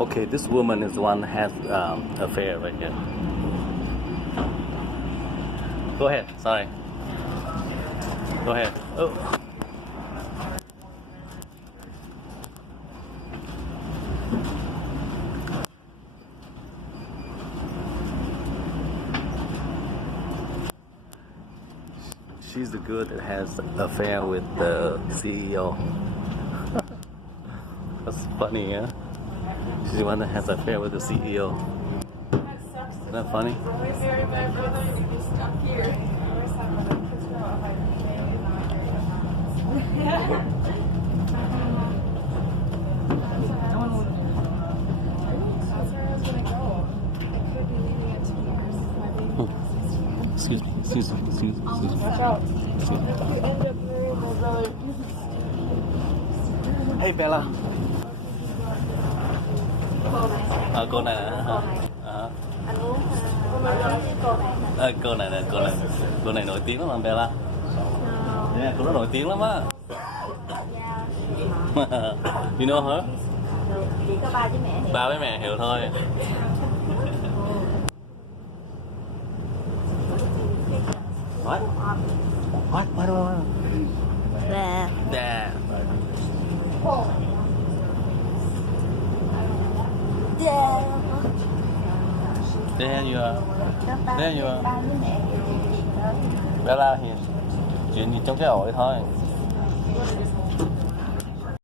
Okay, this woman is the one has affair right here. Go ahead. Sorry. Go ahead. Oh. She's the girl that has an affair with the CEO. That's funny, yeah? She's the one that has an affair with the CEO. Isn't that funny? Excuse me. Watch out. You end up marrying my brother. Hey Bella. Cô này nè. Cô này nè, cô này nổi tiếng lắm mà Bella. Yeah, cô đó nổi tiếng lắm á. You know her? Chỉ có ba với mẹ hiểu. Ba với mẹ hiểu thôi. What? Là Dad. There you are. There you are. ba với mẹ hiểu. Bella hiền. Chuyện gì trong cái ổi thôi.